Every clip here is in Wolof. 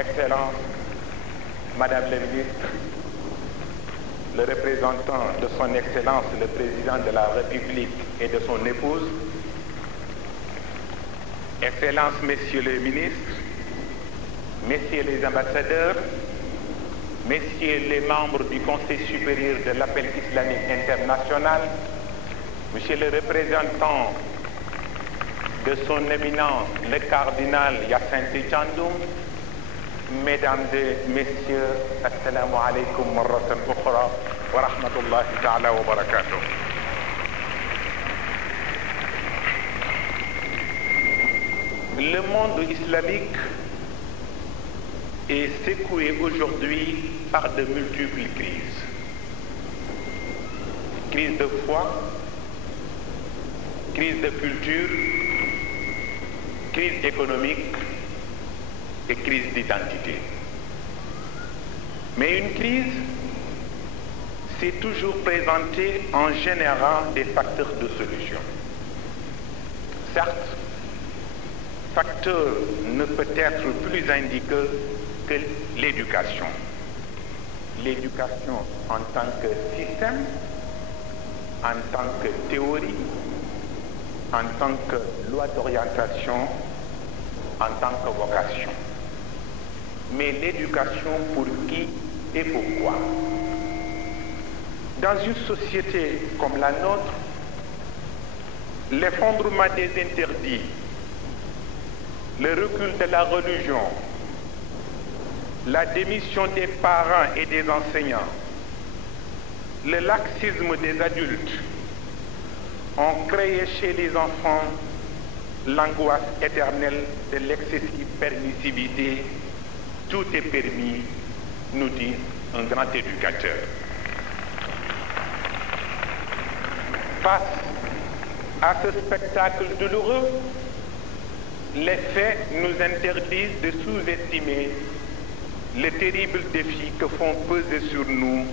Excellence, Madame la Ministre, le représentant de son Excellence, le Président de la République et de son épouse, Excellences, Messieurs les ministres, Messieurs les ambassadeurs, Messieurs les membres du Conseil supérieur de l'appel islamique international, Monsieur le représentant de son éminence, le cardinal Hyacinthe Thiandoum, Mesdames et Messieurs, Assalamu alaikum marratan ukhra wa rahmatullahi ta'ala wa barakatuh. Le monde islamique est secoué aujourd'hui par de multiples crises. Crise de foi, crise de culture, crise économique et crise d'identité. Mais une crise s'est toujours présentée en générant des facteurs de solution. Certes, facteur ne peut être plus indiqué que l'éducation. L'éducation en tant que système, en tant que théorie, en tant que loi d'orientation, en tant que vocation. Mais l'éducation pour qui et pourquoi? Dans une société comme la nôtre, l'effondrement des interdits, le recul de la religion, la démission des parents et des enseignants, le laxisme des adultes ont créé chez les enfants l'angoisse éternelle de l'excessive permissivité. Tout est permis, nous dit un grand éducateur. Face à ce spectacle douloureux, les faits nous interdisent de sous-estimer le terrible défi que font peser sur nous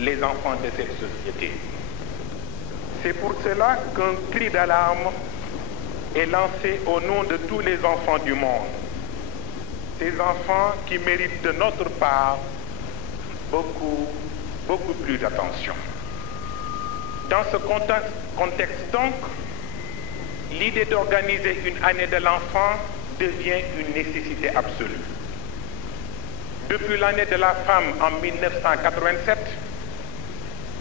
les enfants de cette société. C'est pour cela qu'un cri d'alarme est lancé au nom de tous les enfants du monde. Ces enfants qui méritent de notre part beaucoup plus d'attention. Dans ce contexte donc, l'idée d'organiser une année de l'enfant devient une nécessité absolue. Depuis l'année de la femme en 1987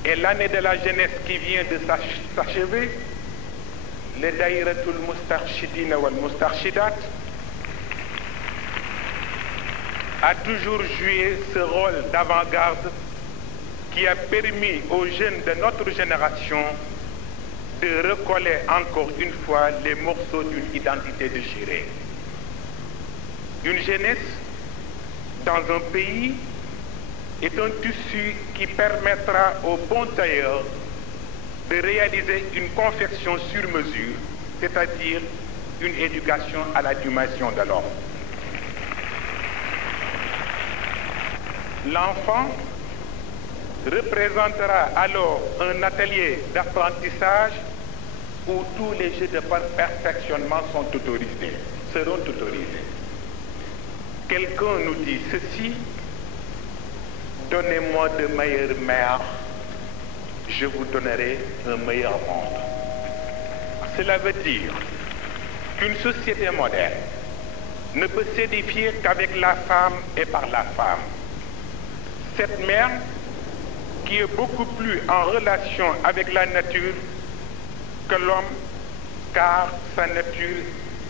et l'année de la jeunesse qui vient de s'achever, le Daïratul Moustarchidina wal Moustarchidat a toujours joué ce rôle d'avant-garde qui a permis aux jeunes de notre génération de recoller encore une fois les morceaux d'une identité déchirée. Une jeunesse dans un pays est un tissu qui permettra aux bons tailleurs de réaliser une confection sur mesure, c'est-à-dire une éducation à la dimension de l'homme. L'enfant représentera alors un atelier d'apprentissage où tous les jeux de perfectionnement seront autorisés. Quelqu'un nous dit ceci: donnez-moi de meilleures mères, je vous donnerai un meilleur monde. Cela veut dire qu'une société moderne ne peut s'édifier qu'avec la femme et par la femme. Cette mère qui est beaucoup plus en relation avec la nature que l'homme, car sa nature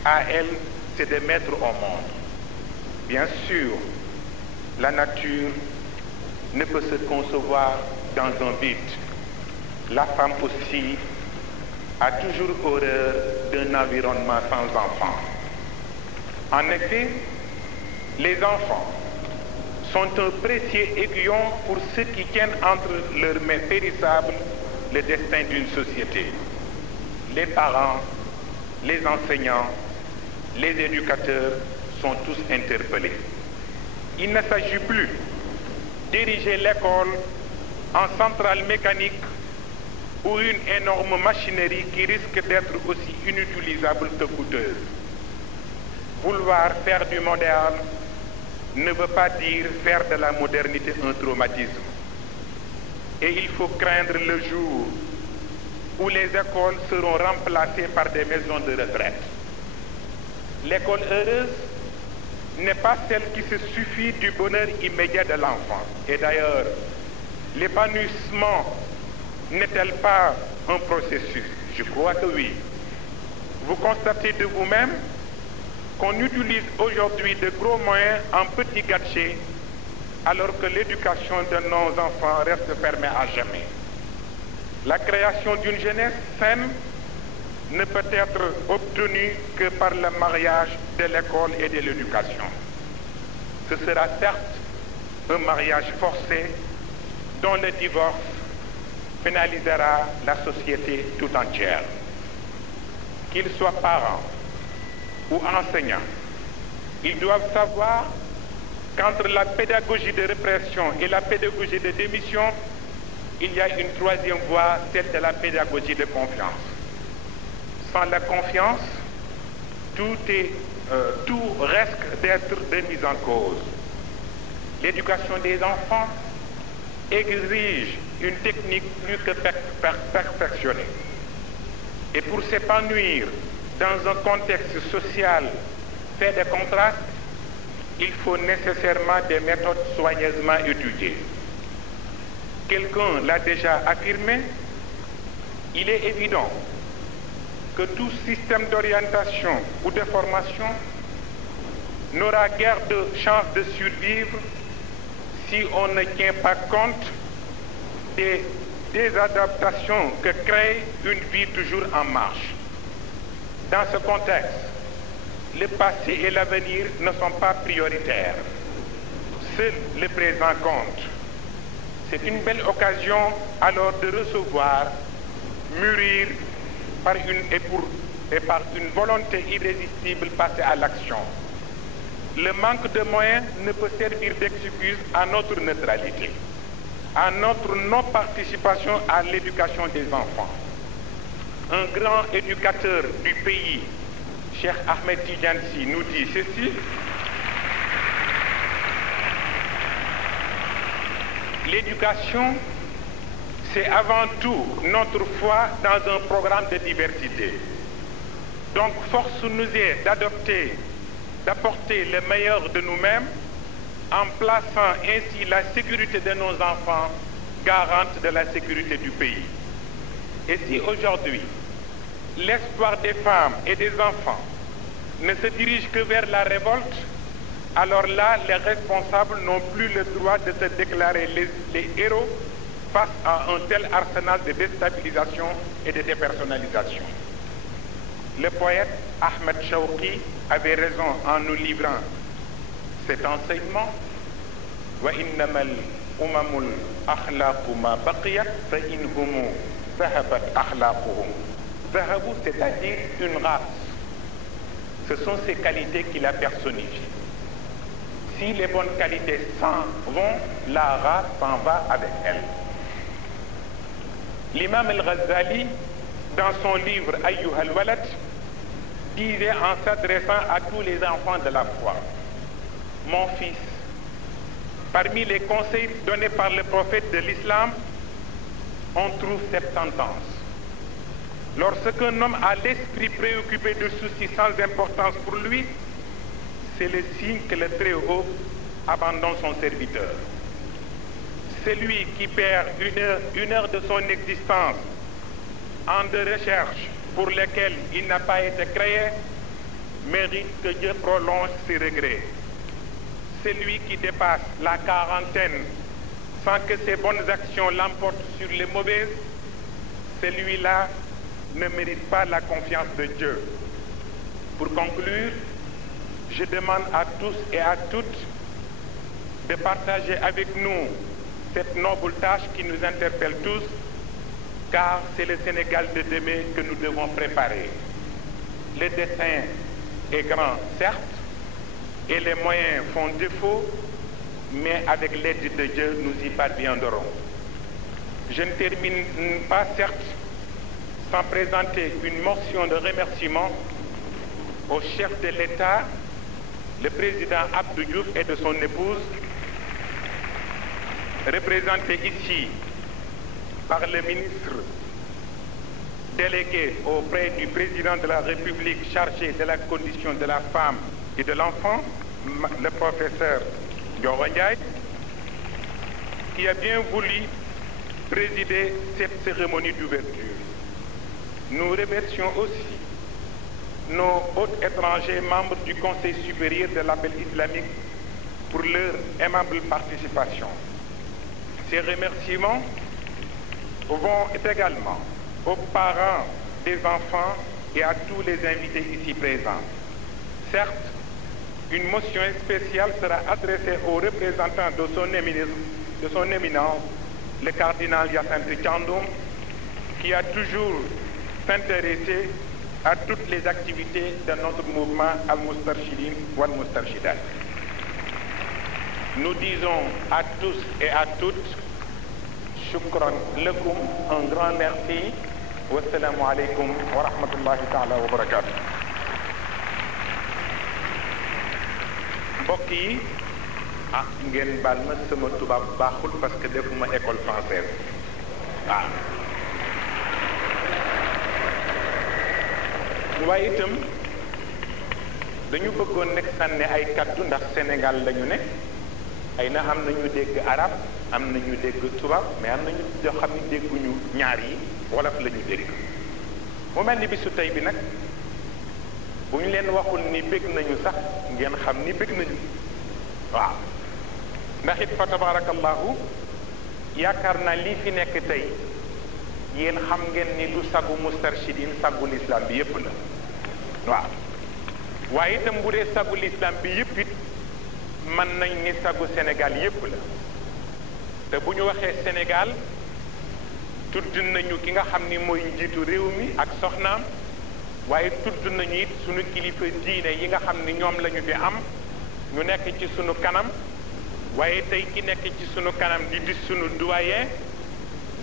à elle, c'est de mettre au monde. Bien sûr, la nature ne peut se concevoir dans un vide. La femme aussi a toujours horreur d'un environnement sans enfants. En effet, les enfants sont un précieux aiguillon pour ceux qui tiennent entre leurs mains périssables le destin d'une société. Les parents, les enseignants, les éducateurs sont tous interpellés. Il ne s'agit plus d'ériger l'école en centrale mécanique ou une énorme machinerie qui risque d'être aussi inutilisable que coûteuse. Vouloir faire du moderne ne veut pas dire faire de la modernité un traumatisme. Et il faut craindre le jour où les écoles seront remplacées par des maisons de retraite. L'école heureuse n'est pas celle qui se suffit du bonheur immédiat de l'enfant. Et d'ailleurs, l'épanouissement n'est-elle pas un processus? Je crois que oui. Vous constatez de vous-même qu'on utilise aujourd'hui de gros moyens en petits gadgets, alors que l'éducation de nos enfants reste fermée à jamais. La création d'une jeunesse saine ne peut être obtenue que par le mariage de l'école et de l'éducation. Ce sera certes un mariage forcé dont le divorce pénalisera la société tout entière. Qu'ils soient parents ou enseignants, ils doivent savoir qu'entre la pédagogie de répression et la pédagogie de démission, il y a une troisième voie, celle de la pédagogie de confiance. Sans la confiance, tout risque d'être remis en cause. L'éducation des enfants exige une technique plus que perfectionnée. Et pour s'épanouir dans un contexte social fait de contrastes, il faut nécessairement des méthodes soigneusement étudiées. Quelqu'un l'a déjà affirmé, il est évident que tout système d'orientation ou de formation n'aura guère de chance de survivre si on ne tient pas compte des adaptations que crée une vie toujours en marche. Dans ce contexte, le passé et l'avenir ne sont pas prioritaires. Seul le présent compte. C'est une belle occasion alors de recevoir, mûrir par une volonté irrésistible passer à l'action. Le manque de moyens ne peut servir d'excuse à notre neutralité, à notre non-participation à l'éducation des enfants. Un grand éducateur du pays, Cheikh Ahmed Tidiane Sy, nous dit ceci: l'éducation, c'est avant tout notre foi dans un programme de diversité. Donc, force nous est d'apporter le meilleur de nous-mêmes en plaçant ainsi la sécurité de nos enfants garante de la sécurité du pays. Et si aujourd'hui, l'espoir des femmes et des enfants ne se dirige que vers la révolte, alors là, les responsables n'ont plus le droit de se déclarer les héros face à un tel arsenal de déstabilisation et de dépersonnalisation. Le poète Ahmed Shawqi avait raison en nous livrant cet enseignement. Wa innamal umamul akhlaqu ma baqiyat fa inhum zahabat akhlaquhum. Zahabu, c'est-à-dire une race. Ce sont ces qualités qui la personnifient. Si les bonnes qualités s'en vont, la race s'en va avec elle. L'imam al-Ghazali, dans son livre Ayyuha al-Walad, disait en s'adressant à tous les enfants de la foi: mon fils, parmi les conseils donnés par le prophète de l'islam, on trouve cette sentence: lorsqu'un homme a l'esprit préoccupé de soucis sans importance pour lui, c'est le signe que le Très-Haut abandonne son serviteur. Celui qui perd une heure de son existence en de recherches pour lesquelles il n'a pas été créé mérite que Dieu prolonge ses regrets. Celui qui dépasse la quarantaine sans que ses bonnes actions l'emportent sur les mauvaises, celui-là ne mérite pas la confiance de Dieu. Pour conclure, je demande à tous et à toutes de partager avec nous cette noble tâche qui nous interpelle tous, car c'est le Sénégal de demain que nous devons préparer. Le dessein est grand, certes, et les moyens font défaut, mais avec l'aide de Dieu, nous y parviendrons. Je ne termine pas, certes, sans présenter une motion de remerciement au chef de l'État, le président Abdou Diouf et de son épouse, représenté ici par le ministre délégué auprès du président de la République chargé de la condition de la femme et de l'enfant, le professeur Ndioro Ndiaye, qui a bien voulu présider cette cérémonie d'ouverture. Nous remercions aussi nos hôtes étrangers membres du Conseil supérieur de l'appel islamique pour leur aimable participation. Ces remerciements vont également aux parents des enfants et à tous les invités ici présents. Certes, une motion spéciale sera adressée aux représentants de son éminence, le cardinal Hyacinthe Thiandoum, qui a toujours s'intéressé à toutes les activités de notre mouvement Al-Moustarchidine ou Al-Moustarchidat. Nous disons à tous et à toutes, shukran lakum, un grand merci. Wassalamu alaikum wa rahmatullahi ta'ala wa barakatuh. Mbokk yi, ngeen baal ma sama tubaab baaxul parce que defuma école française. Waaye itam dañu bëggoon nekk sànni ay kaddu ndax Sénégal lañu ne ay na am nañu dégg arab am nañu dégg tubaab mais am nañu yoo xam ne dégguñu ñaar yi wolof la ñu dégg. mu mel ni bisu tey bi nag bu ñu leen waxul ni bég nañu sax ngeen xam ni bég nañu waaw ndax it fa tabarakallahu yaakaar naa lii fi nekk tey yéen xam ngeen ni du sagu Moustarchidine sagu l'islam bi yépp la waaw waaye itam bu dee sagu l'islam bi yépp it mën nañ ni sagu Sénégal yépp la te bu ñu waxee Sénégal tudd nañu ki nga xam ni mooy njiitu réew mi ak soxnaam waaye tudd nañu it sunu kilifa diine yi nga xam ni ñoom lañu fi am ñu nekk ci sunu kanam waaye tey ki nekk ci sunu kanam di sunu doyen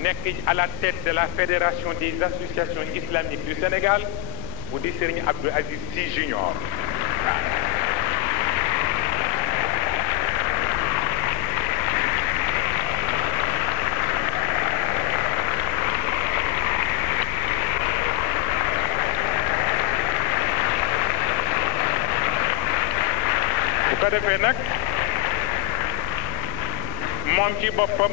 nekk à la tête de la fédération des associations islamiques du Sénégal mu di Serigne Abdou Aziz Sy Junior. bu ko defee nag moom ci boppam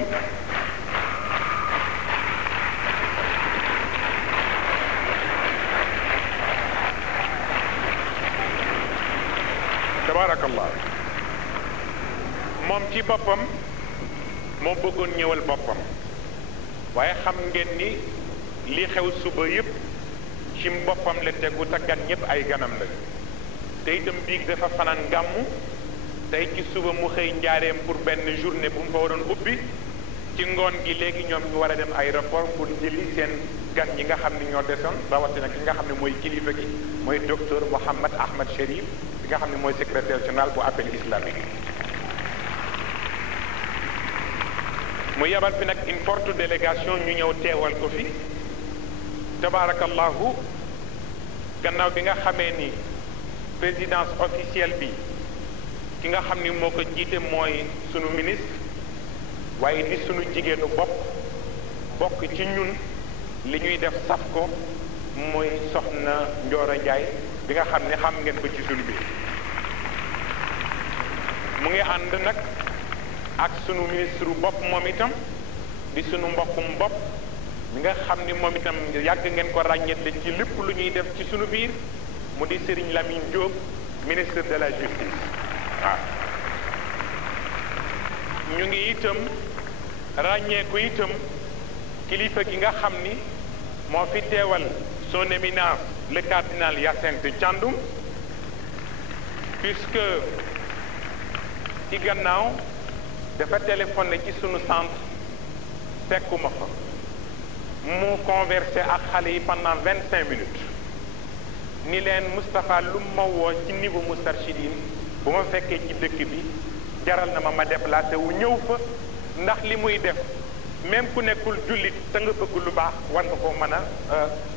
tabarakallah moom ci boppam moo bëggoon ñëwal boppam waaye xam ngeen ni li xew suba yépp ci boppam la tegu te gan ñépp ay ganam la te itam biig dafa fanaan gàmmu tey ci suba mu xëy njaareem pour benn journée bu mu fa waroon ubbi ci ngoon gi léegi ñoom ñu war a dem aéroport pour jëli seen gan ñi nga xam ni ñoo desoon rawatina ki nga xam ne mooy kilifa gi mooy docteur Mouhammad Ahmad Chérif bi nga xam ne mooy secrétaire général bu appel islamique mu yebal fi nag une forte délégation ñu ñëw teewal ko fi tabarakallahu gannaaw bi nga xamee ni présidence officielle bi ki nga xam ni moo ko jiite mooy sunu ministre waaye di sunu jigéenu bopp bokk ci ñun li ñuy def saf ko mooy soxna Ndioro Ndiaye bi nga xam ne xam ngeen ko ci sunu biir mu ngi ànd nag ak sunu ministre bopp moom itam di sunu mbokkum bopp mi nga xam ni moom itam yàgg ngeen ko ràññeete ci lépp lu ñuy def ci sunu biir mu di Serigne Lamine Diop ministre de la justice waaw ñu ngi itam ràññeeku itam kilifa gi nga xam ni moo fi teewal son éminence le cardinal Hyacinthe Thiandoum puisque ci gannaaw dafa téléphoné ci sunu centre fekkuma fa mu conversé ak xale yi pendant 25 minutes ni leen Moustapha lu ma woo ci niveau Moustarchidine bu ma fekkee ci dëkk bi jaral na ma déplacé wu ñëw fa ndax li muy def même ku nekkul jullit te nga bëgg lu baax war nga ko mën a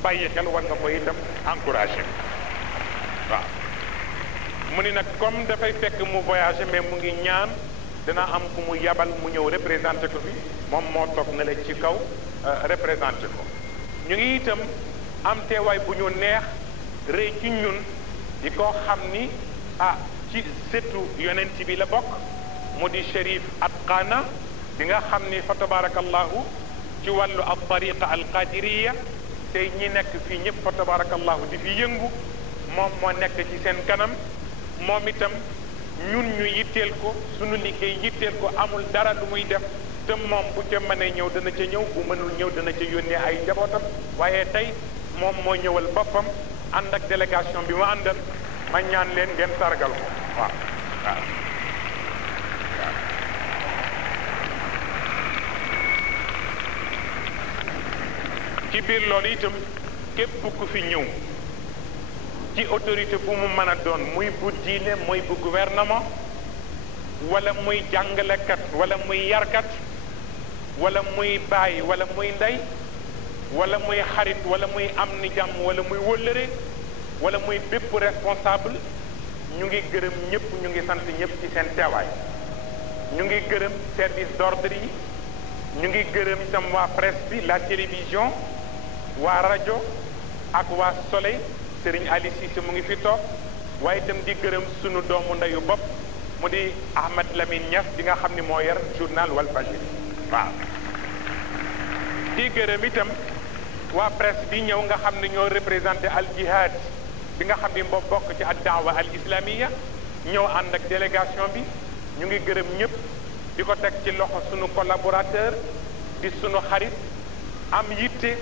bàyyi xel war nga ko itam encouragé waaw mu ni nag comme dafay fekk mu voyagé mais mu ngi ñaan dina am ku mu yabal mu ñëw représenté ko fi moom moo toog na la ci kaw représenté ko. ñu ngi itam am teewaay bu ñu neex rëy ci ñun di ko xam ni ci setu yonent bi la bokk mu di Cherif Atqana bi nga xam ni fa tabarakallahu ci wàllu al tariqa al qadiriya tey ñi nekk fii ñëpp fa tabarakallahu di fi yëngu moom moo nekk ci seen kanam moom itam ñun ñu yitteel ko sunu liggéey yitteel ko amul dara lu muy def te moom bu ca mënee ñëw dana ca ñëw bu mënul ñëw dana ca yónnee ay njabootam waaye tey moom moo ñëwal boppam ànd ak délégation bi ma àndal ma ñaan leen ngeen sargal ko waaw waaw ci biir loolu itam képp ku fi ñëw ci autorité bu mu mën a doon muy bu diine muy bu gouvernement wala muy jàngalekat wala muy yarkat wala muy baay wala muy ndey wala muy xarit wala muy am ni jàmm wala muy wëllëre wala muy bépp responsable ñu ngi gërëm ñëpp ñu ngi sant ñëpp ci seen teewaay ñu ngi gërëm service d'ordre yi ñu ngi gërëm itam waa presse bi la télévision waa rajo ak waa Soleil Serigne Ali Cissé mu ngi fi toog waaye itam di gërëm sunu doomu ndeyu bopp mu di Ahmed Lamine Niass bi nga xam ni moo yor journal Walfadjri waaw di gërëm itam waa presse bi ñëw nga xam ne ñoo représenté al jihad bi nga xam ni moo bokk ci ad daawa al islamiya ñëw ànd ak délégation bi ñu ngi gërëm ñëpp di ko teg ci loxo sunu collaborateur di sunu xarit am yitte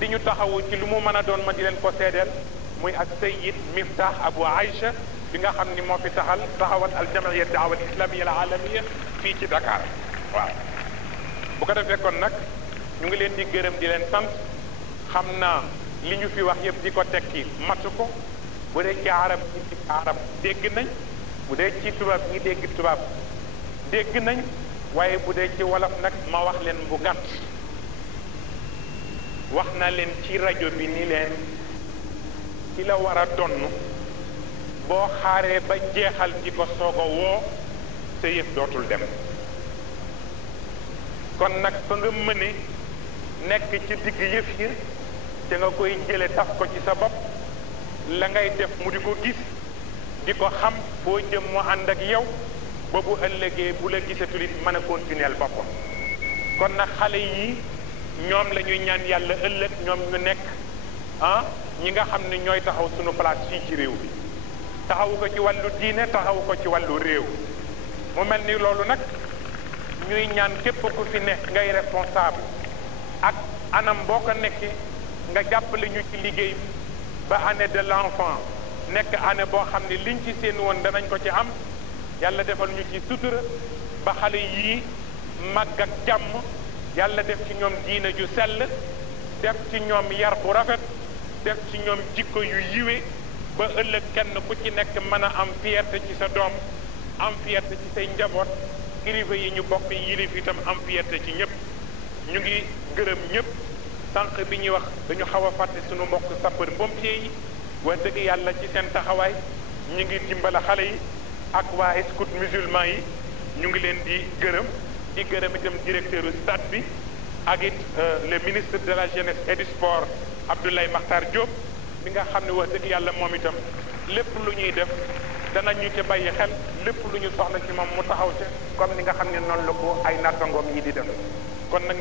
di ñu taxawu ci lu mu mën a doon ma di leen ko seedeel muy ak Sayyid Miftah Abu Aïcha bi nga xam ni moo fi taxawal al jamiya daawa al islamiya al alamiya fii ci Dakar waaw bu ko defee kon nag ñu ngi leen di gërëm di leen sant xam naa li ñu fi wax yëpp di ko tekki matu ko bu dee ci arab ñi ci arab dégg nañ bu dee ci tubaab ñi dégg tubaab dégg nañ waaye bu dee ci wolof nag ma wax leen bu gàtt wax na leen ci rajo bi ni leen ci la war a donn boo xaaree ba jeexal di ko soog a woo sa yëf dootul dem kon nag fa nga mëne nekk ci digg yëf yi te nga koy jële taf ko ci sa bopp la ngay def mu di ko gis di ko xam foo jëm mu ànd ak yow ba bu ëllëgee bu la gisatul it mën a continuer boppam kon nag xale yi ñoom la ñuy ñaan yàlla ëllëg ñoom ñu nekk ñi nga xam ne ñooy taxaw sunu place fii ci réew bi taxawu ko ci wàllu diine taxawu ko ci wàllu réew mu mel ni loolu nag ñuy ñaan képp ku fi ne ngay responsable ak anam boo ko nekkee nga jàppale ñu ci liggéey bi ba année de l'enfant nekk année boo xam ne liñ ci seen woon danañ ko ci am yàlla defal ñu ci sutura ba xale yii màgg ak jàmm yàlla def ci ñoom diine ju sell def ci ñoom yar bu rafet def ci ñoom jikko yu yiwe ba ëllëg kenn ku ci nekk mën a am fierté ci sa doom am fierté ci say njaboot kilifa yi ñu bokk yilif itam am fierté ci ñëpp ñu ngi gërëm ñëpp sànq bi ñuy wax dañu xaw a fàtte sunu mbokk sapeur pompier yi wax dëgg yàlla ci seen taxawaay ñu ngi dimbala xale yi ak waa scout musulman yi ñu ngi leen di gërëm itam directeur u stade bi ak it le ministre de la jeunesse et du sport Abdoulaye Makhtar Diop mi nga xam ne wax dëgg yàlla moom itam lépp lu ñuy def danañu ci bàyyi xel lépp lu ñu soxla ci moom mu taxaw ca comme ni nga xam ne noonu la ko ay nattangoom yi di def kon nag